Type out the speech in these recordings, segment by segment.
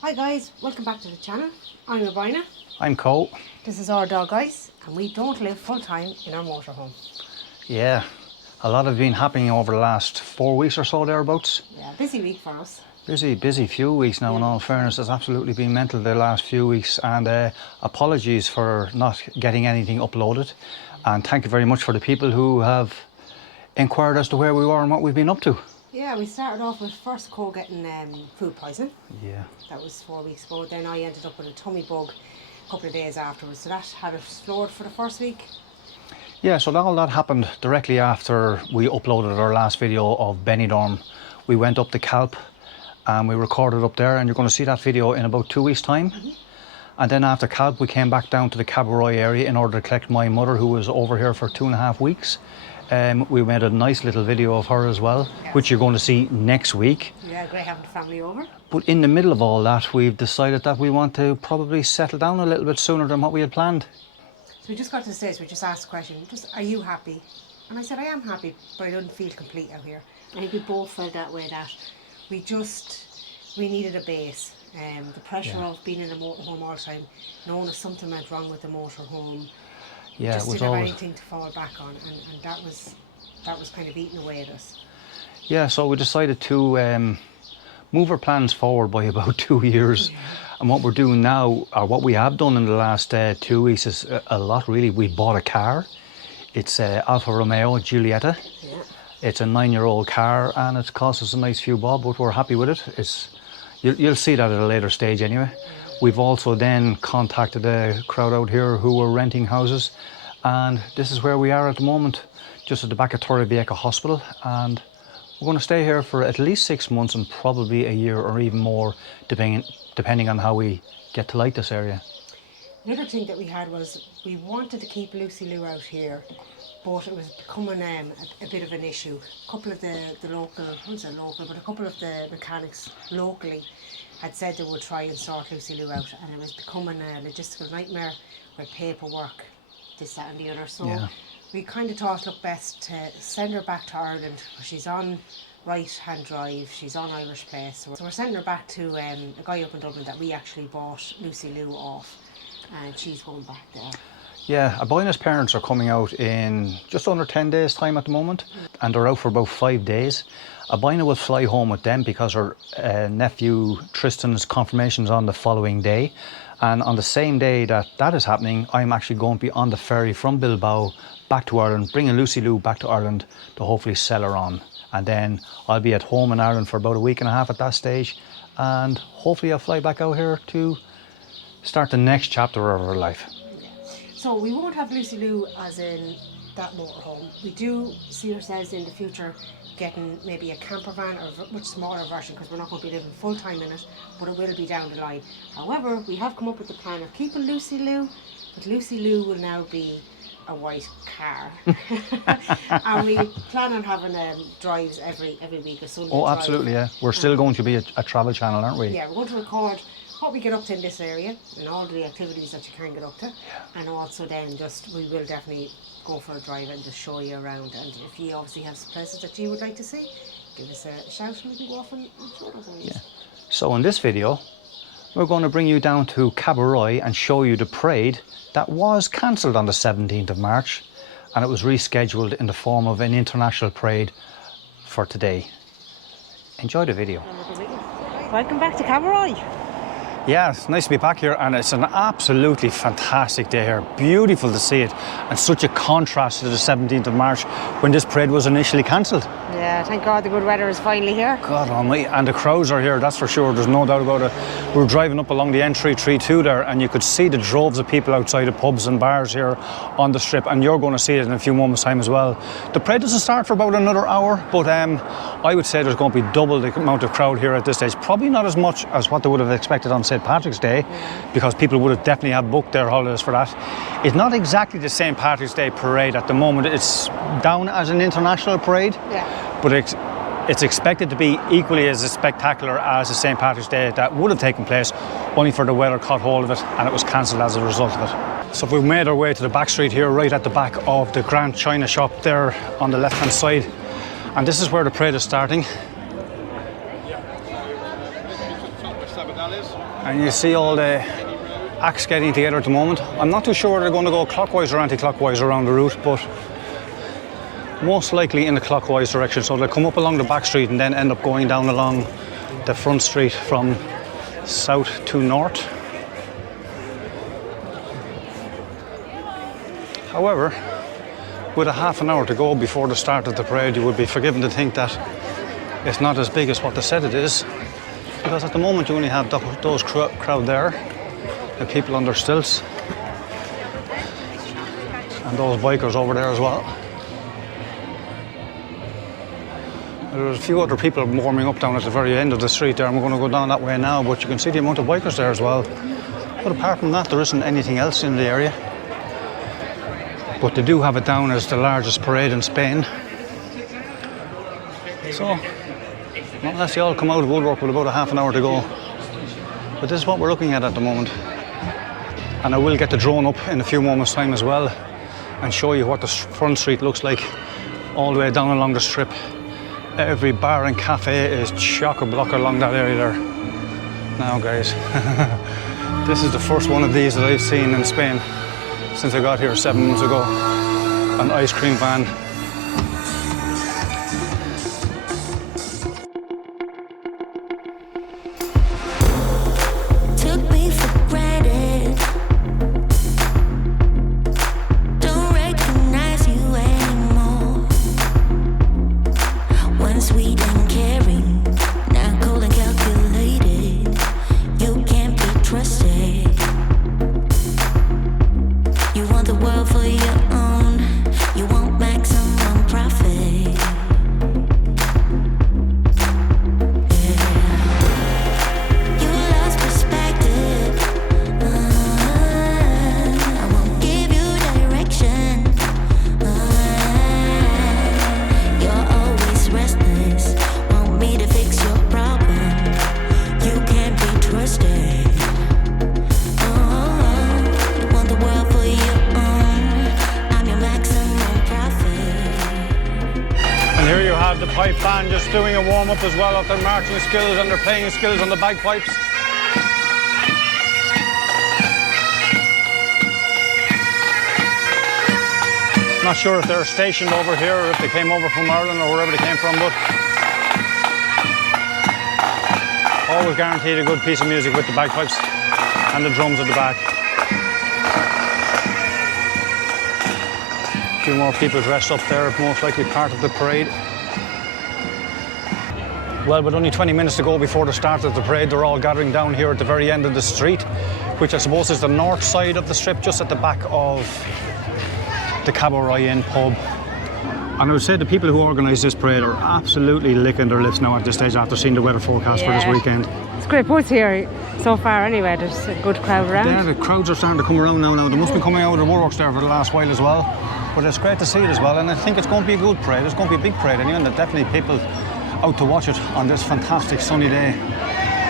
Hi guys, welcome back to the channel. I'm Robina. I'm Cole. This is our dog Ice, and we don't live full time in our motorhome. Yeah, a lot have been happening over the last 4 weeks or so thereabouts. Yeah, busy week for us. Busy few weeks now, in all fairness. It's absolutely been mental the last few weeks, and apologies for not getting anything uploaded. And thank you very much for the people who have inquired as to where we were and what we've been up to. Yeah, we started off with first Cole getting food poisoning. Yeah. That was 4 weeks ago. Then I ended up with a tummy bug a couple of days afterwards. So that had us floored for the first week. Yeah, so all that happened directly after we uploaded our last video of Benidorm. We went up to Calp and we recorded up there, and you're going to see that video in about 2 weeks' time. And then after Calp, we came back down to the Cabo area in order to collect my mother, who was over here for 2.5 weeks. We made a nice little video of her as well, yes, which you're going to see next week. Yeah, great having the family over. But in the middle of all that, we've decided that we want to probably settle down a little bit sooner than what we had planned. So we just got to the stage, we just asked the question, are you happy? And I said, I am happy, but I don't feel complete out here. I think we both felt that way, that we needed a base. The pressure of being in a motorhome all the time, knowing if something went wrong with the motorhome, yeah, just it was didn't have always anything to fall back on, and that was kind of eating away at us. Yeah, so we decided to move our plans forward by about 2 years. Yeah. And what we're doing now, or what we have done in the last 2 weeks, is a lot really. We bought a car. It's Alfa Romeo Giulietta. Yeah. It's a 9-year-old car, and it cost us a nice few bob, but we're happy with it. You'll see that at a later stage anyway. We've also then contacted a crowd out here who were renting houses, and this is where we are at the moment, just at the back of Torrevieja Hospital, and we're going to stay here for at least 6 months and probably a year or even more, depending on how we get to like this area. The other thing that we had was we wanted to keep Lucy Lou out here, but it was becoming a bit of an issue. A couple of the local, I wouldn't say local, but a couple of the mechanics locally had said they would try and sort Lucy Lou out, and it was becoming a logistical nightmare with paperwork, this, that and the other. So yeah, we kind of thought, look, best to send her back to Ireland. She's on right-hand drive, she's on Irish Place. So we're sending her back to a guy up in Dublin that we actually bought Lucy Lou off, and she's going back there. Yeah, Abina's parents are coming out in just under 10 days' time at the moment, and they're out for about 5 days. Abina will fly home with them because her nephew Tristan's confirmation is on the following day. And on the same day that is happening, I'm actually going to be on the ferry from Bilbao back to Ireland, bringing Lucy Lou back to Ireland to hopefully sell her on. And then I'll be at home in Ireland for about a week and a half at that stage, and hopefully I'll fly back out here to start the next chapter of her life. So we won't have Lucy Lou as in that motorhome. We do see ourselves in the future getting maybe a camper van or a much smaller version, because we're not going to be living full time in it, but it will be down the line. However, we have come up with the plan of keeping Lucy Lou, but Lucy Lou will now be a white car. And we plan on having drives every week, a Sunday drive. Absolutely, yeah. We're still going to be a travel channel, aren't we? Yeah, we're going to record what we get up to in this area and all the activities that you can get up to. Yeah. And also then we will definitely go for a drive and just show you around. And if you obviously have some places that you would like to see, give us a shout and we can go off and show those areas. Yeah. So in this video, we're going to bring you down to Cabo and show you the parade that was cancelled on the 17th of March, and it was rescheduled in the form of an international parade for today. Enjoy the video. Welcome back to Cabo. Yeah, it's nice to be back here, and it's an absolutely fantastic day here. Beautiful to see it, and such a contrast to the 17th of March when this parade was initially cancelled. Yeah, thank God the good weather is finally here. God almighty, and the crowds are here, that's for sure, there's no doubt about it. We were driving up along the N332 there, and you could see the droves of people outside the pubs and bars here on the strip, and you're going to see it in a few moments' time as well. The parade doesn't start for about another hour, but I would say there's going to be double the amount of crowd here at this stage. Probably not as much as what they would have expected on St. Patrick's Day, because people would have definitely have booked their holidays for that. It's not exactly the St. Patrick's Day parade at the moment. It's down as an international parade, but it's expected to be equally as spectacular as the St. Patrick's Day that would have taken place, only for the weather caught hold of it and it was cancelled as a result of it. So we've made our way to the back street here, right at the back of the Grand China shop there on the left-hand side. And this is where the parade is starting. And you see all the acts getting together at the moment. I'm not too sure they're going to go clockwise or anti-clockwise around the route, but most likely in the clockwise direction. So they'll come up along the back street and then end up going down along the front street from south to north. However, with a half an hour to go before the start of the parade, you would be forgiven to think that it's not as big as what they said it is, because at the moment you only have those crowd there, the people on their stilts, and those bikers over there as well. There's a few other people warming up down at the very end of the street there, and we're going to go down that way now, but you can see the amount of bikers there as well. But apart from that, there isn't anything else in the area. But they do have it down as the largest parade in Spain. So, unless they all come out of woodwork with about a half an hour to go. But this is what we're looking at the moment. And I will get the drone up in a few moments' time as well and show you what the front street looks like all the way down along the strip. Every bar and cafe is chock-a-block along that area there. Now guys, this is the first one of these that I've seen in Spain since I got here 7 months ago. An ice cream van. Took me for granted. Don't recognize you anymore. Once sweet and caring, now cold and calculated. You can't be trusted. You want the world for your own. You want maximum profit. You lost perspective. I won't give you direction. You're always restless. Want me to fix your problem. You can't be trusted. You want the world for your own. I'm your maximum profit. And here you have the pipe band just doing a warm-up as well of their marching skills and their playing skills on the bagpipes. Not sure if they're stationed over here or if they came over from Ireland or wherever they came from, but always guaranteed a good piece of music with the bagpipes and the drums at the back. A few more people dressed up there, most likely part of the parade. Well, with only 20 minutes to go before the start of the parade, they're all gathering down here at the very end of the street, which I suppose is the north side of the strip, just at the back of the Cabo pub. And I would say the people who organise this parade are absolutely licking their lips now at this stage after seeing the weather forecast for this weekend. It's great buzz here so far anyway. There's a good crowd around. Yeah, the crowds are starting to come around now. They must be coming out of the woodworks there for the last while as well. But it's great to see it as well, and I think it's going to be a good parade. It's going to be a big parade anyway, and there's definitely people out to watch it on this fantastic sunny day.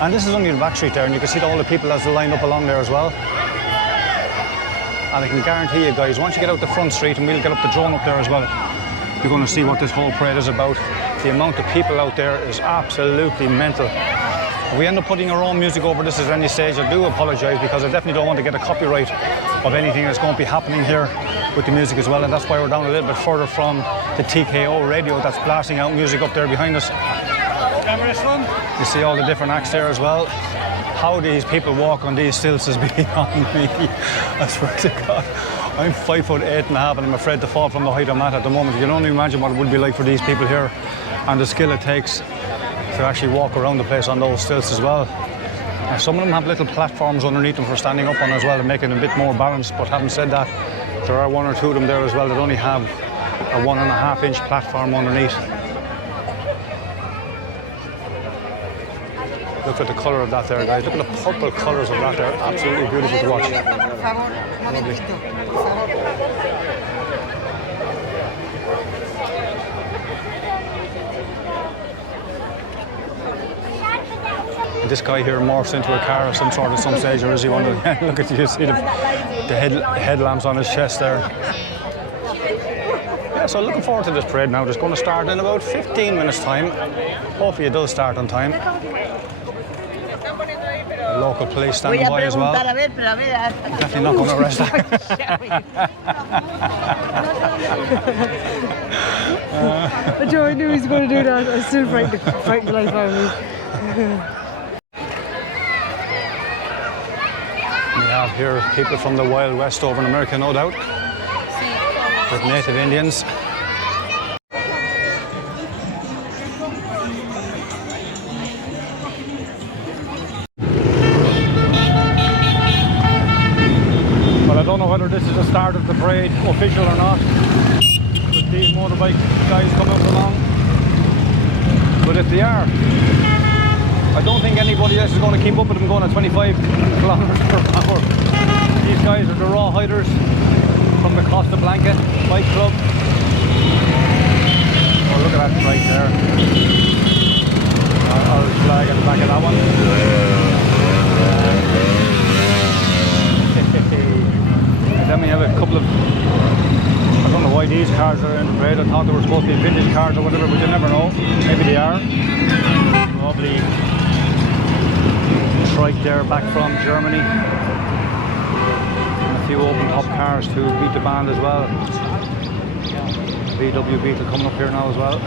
And this is only the back street there, and you can see all the people as they line up along there as well. And I can guarantee you guys, once you get out the front street, and we'll get up the drone up there as well, you're going to see what this whole parade is about. The amount of people out there is absolutely mental. If we end up putting our own music over this at any stage, I do apologise, because I definitely don't want to get a copyright of anything that's going to be happening here with the music as well, and that's why we're down a little bit further from the TKO radio that's blasting out music up there behind us. You see all the different acts there as well. How these people walk on these stilts is beyond me. I swear to God. I'm 5'8.5" and I'm afraid to fall from the height I'm at the moment. You can only imagine what it would be like for these people here and the skill it takes to actually walk around the place on those stilts as well. Now, some of them have little platforms underneath them for standing up on as well to make it a bit more balanced, but having said that, there are one or two of them there as well that only have a 1.5 inch platform underneath. Look at the colour of that there, guys. Look at the purple colours of that there. Absolutely beautiful to watch. Lovely. This guy here morphs into a car of some sort at some stage, or is he one of the... Look at you, see the headlamps on his chest there. Yeah, so looking forward to this parade now. It's going to start in about 15 minutes time. Hopefully it does start on time. local police standing Voy a by as well. preguntar, a ver, pero a ver. Definitely not going to arrest her. Joe, I knew he was going to do that. I was still frightened the life out of me. We have here people from the Wild West over in America, no doubt, with native Indians. Well, I don't know whether this is the start of the parade, official or not, with these motorbike guys coming along. But if they are, I don't think anybody else is going to keep up with them going at 25 kilometers per hour. These guys are the raw hiders from the Costa Blanca bike club. Oh, look at that right there. Orange flag at the back of that one. And then we have a couple of, I don't know why these cars are in the parade. I thought they were supposed to be vintage cars or whatever, but you never know. Maybe they are. Lovely trike there back from Germany. And a few open top cars to beat the band as well. VW Beetle coming up here now as well.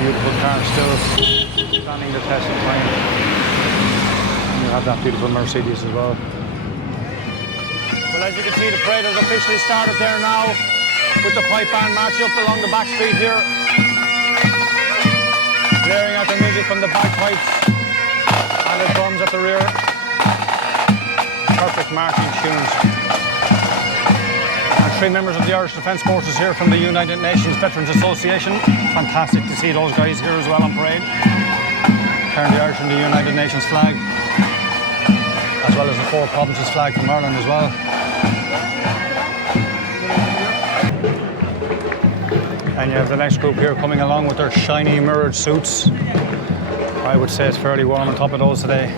Beautiful car still standing the test of time. And you have that beautiful Mercedes as well. Well, as you can see, the parade has officially started there now with the pipe band march up along the back street here. Blaring out the music from the bagpipes and the drums at the rear. Perfect marching tunes. And 3 members of the Irish Defence Forces here from the United Nations Veterans Association. Fantastic to see those guys here as well on parade. Carrying the Irish and the United Nations flag, as well as the 4 provinces flag from Ireland as well. And you have the next group here coming along with their shiny mirrored suits. I would say it's fairly warm on top of those today.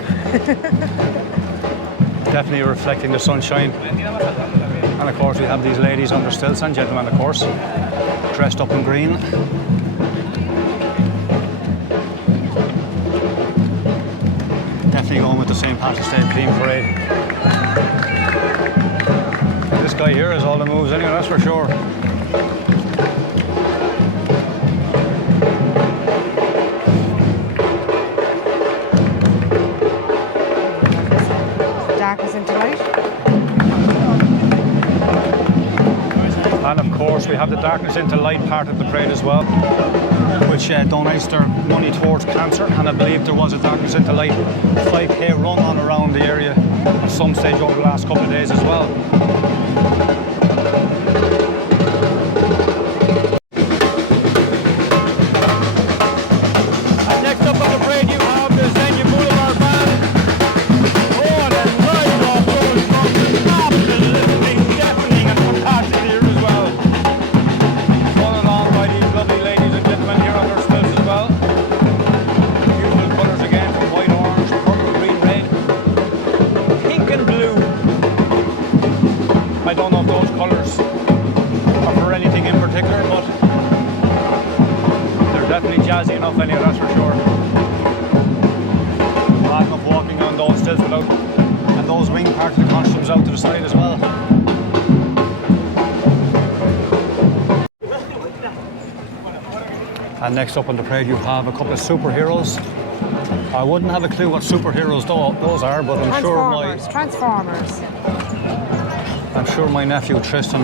Definitely reflecting the sunshine. And of course we have these ladies on their stilts, and gentlemen of course, dressed up in green. Definitely going with the St. Patrick's Day theme parade. This guy here has all the moves anyway, that's for sure. Darkness into light. And of course we have the darkness into light part of the parade as well, which donates their money towards cancer. And I believe there was a darkness into light 5k run on around the area at some stage over the last couple of days as well. And next up on the parade you have the Zenia Boulevard band. Oh, and then right off those drums, absolutely deafening and fantastic here as well. Run along by these lovely ladies and gentlemen here on their stilts as well. Beautiful colours again, from white, orange, purple, green, red, pink and blue. I don't know if those colours are for anything in particular, but they're definitely jazzy enough anyway, that's for sure. Bad enough walking on those stilts without, and those wing parts of the costumes out to the side as well. And next up on the parade you have a couple of superheroes. I wouldn't have a clue what superheroes those are, but I'm sure my nephew Tristan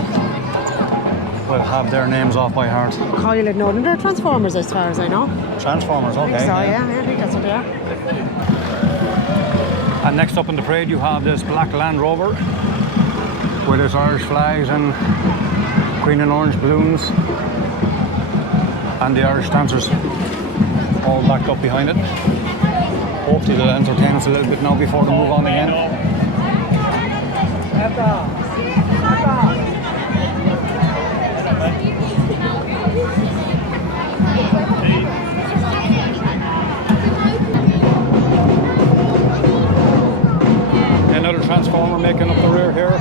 will have their names off by heart. Kyle had known them. They're Transformers as far as I know. Transformers, okay. I think so, yeah. I think that's what they are. And next up in the parade you have this black Land Rover with its Irish flags and green and orange balloons, and the Irish dancers all backed up behind it. Hopefully they'll entertain us a little bit now before they move on again. Another transformer making up the rear here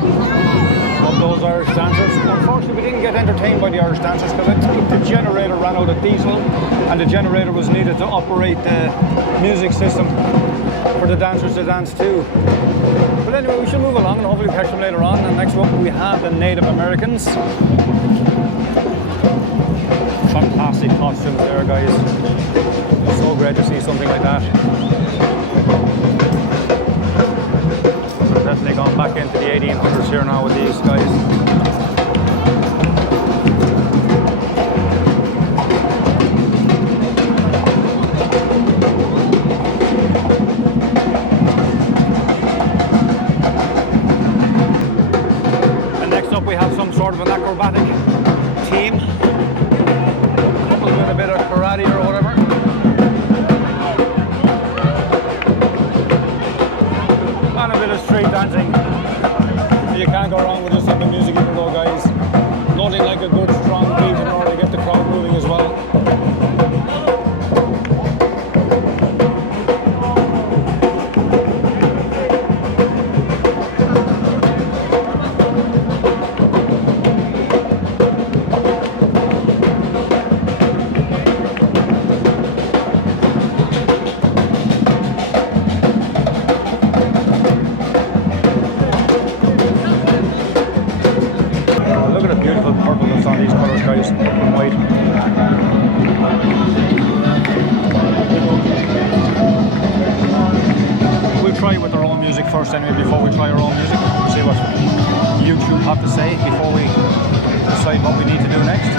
of those Irish dancers. Unfortunately we didn't get entertained by the Irish dancers because I think the generator ran out of diesel and the generator was needed to operate the music system. for the dancers to dance too. But anyway, we should move along and hopefully we'll catch them later on. And next up we have the Native Americans. Fantastic costumes there, guys. It's so great to see something like that. We're definitely gone back into the 1800s here now with these guys. Sort of an acrobatic team, coupled with a bit of karate or whatever. And a bit of street dancing. You can't go wrong with this type of music even though, guys. Nothing like a good strong beat in order to get the crowd moving as well. First anyway, before we try our own music, we'll see what YouTube have to say before we decide what we need to do next.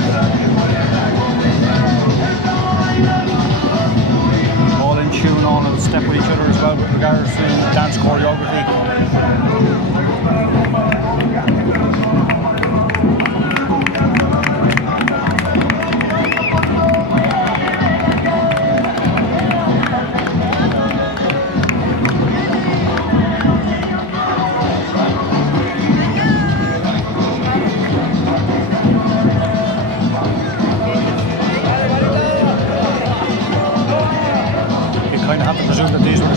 All in tune, all in step with each other as well with regards to dance choreography.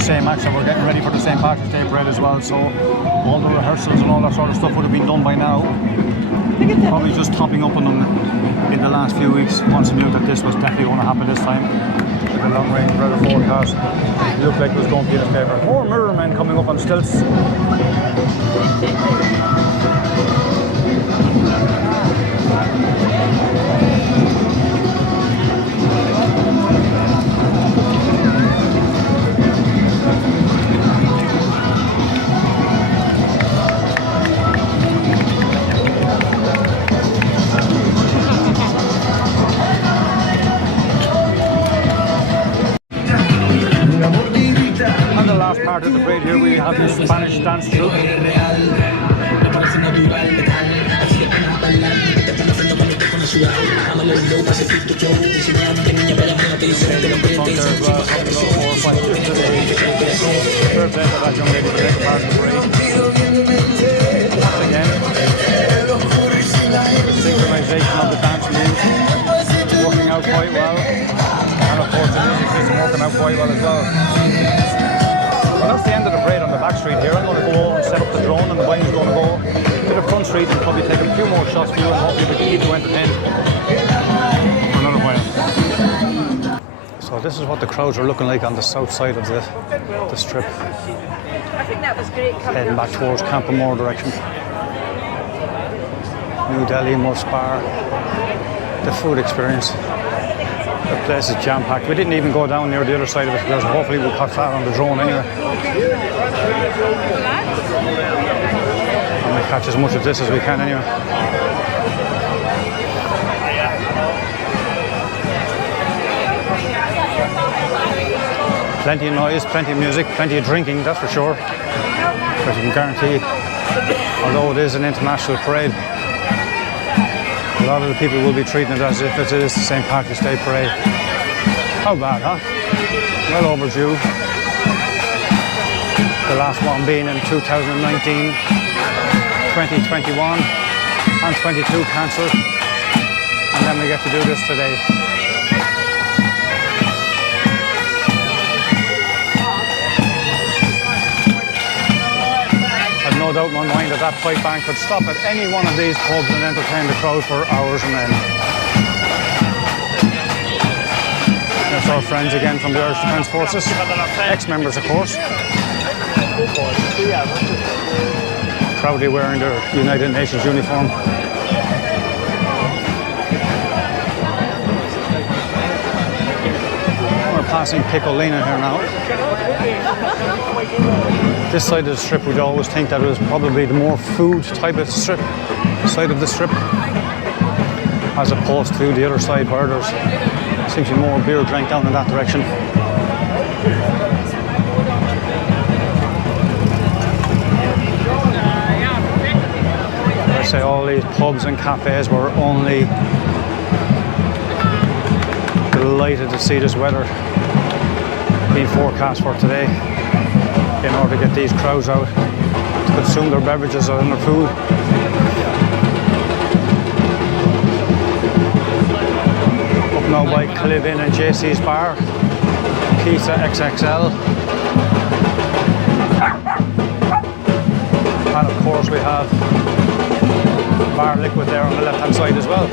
Same acts, and we're getting ready for the St. Patrick's Day parade as well, so all the rehearsals and all that sort of stuff would have been done by now. Probably just topping up on them in the last few weeks once we knew that this was definitely going to happen this time. The long range weather forecast looked like it was going to be in his favour. More mirror men coming up on stilts. Part of the parade here we have the Spanish dance troupe. That young lady to take part in the parade. Once again, the synchronization of the dance moves working out quite well, and of course the music system working out quite well as well. Well, that's the end of the parade on the back street here. I'm going to go over and set up the drone, and the boys are going to go to the front street and probably take a few more shots for you, and hopefully we can keep you entertained for another while. So this is what the crowds are looking like on the south side of the strip. I think that was great. Heading back towards Campermore direction. New Delhi, Muffs Bar. The food experience. The place is jam-packed. We didn't even go down near the other side of it because hopefully we'll catch that on the drone anyway. And we'll catch as much of this as we can anyway. Plenty of noise, plenty of music, plenty of drinking, that's for sure. But you can guarantee, although it is an international parade, a lot of the people will be treating it as if it is the St. Patrick's Day parade. How bad, huh? Well overdue. The last one being in 2019, 2021, and 22 cancelled. And then we get to do this today. No doubt in my mind that that pipe band could stop at any one of these pubs and entertain the crowd for hours on end. That's our friends again from the Irish Defence Forces, ex-members of course. Proudly wearing their United Nations uniform. We're passing Piccolina here now. This side of the strip, we'd always think that it was probably the more food type of strip, side of the strip, as opposed to the other side where there's seems to be more beer drank down in that direction. I say all these pubs and cafes were only delighted to see this weather being forecast for today in order to get these crowds out to consume their beverages and their food. Up now by Clibin and JC's bar, Pizza XXL. And of course we have Bar Liquid there on the left hand side as well.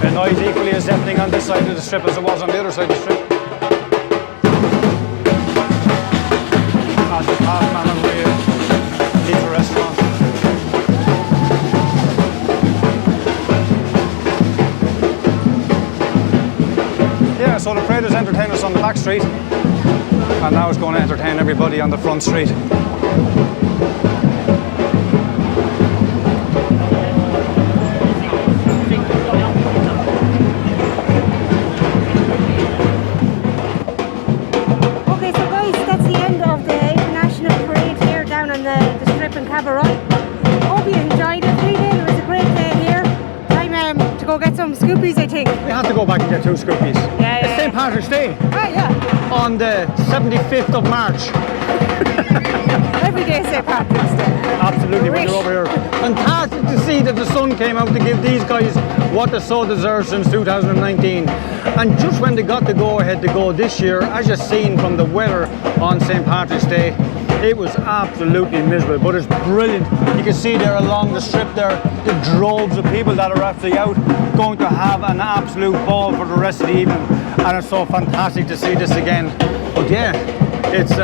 The noise equally as deafening on this side of the strip as it was on the other side of the strip. As we pass Mammon Way Pizza Restaurant. Yeah, so the parade has entertained us on the back street, and now it's going to entertain everybody on the front street. Okay, so guys, that's the end of the international parade here down on the strip in Cabo. Hope you enjoyed it. It was a great day here. Time to go get some scoopies, I think. We have to go back and get 2 scoopies. Yeah. It's St. Patrick's Day Ah, yeah. on the 75th of March. Every day St. Patrick's Day. Absolutely, when Wish. you're over here. Fantastic to see that the sun came out to give these guys what they so deserve since 2019. And just when they got the go-ahead to go this year, as you've seen from the weather on St. Patrick's Day, it was absolutely miserable, but it's brilliant. You can see there along the strip there, the droves of people that are actually out going to have an absolute ball for the rest of the evening. And it's so fantastic to see this again. But yeah, it's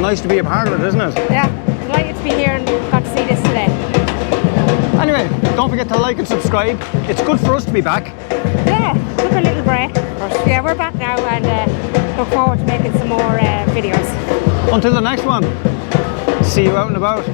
nice to be a part of it, isn't it? Yeah, delighted to be here and got to see this today. Anyway, don't forget to like and subscribe. It's good for us to be back. Yeah, took a little break. But yeah, we're back now and look forward to making some more videos. Until the next one, see you out and about.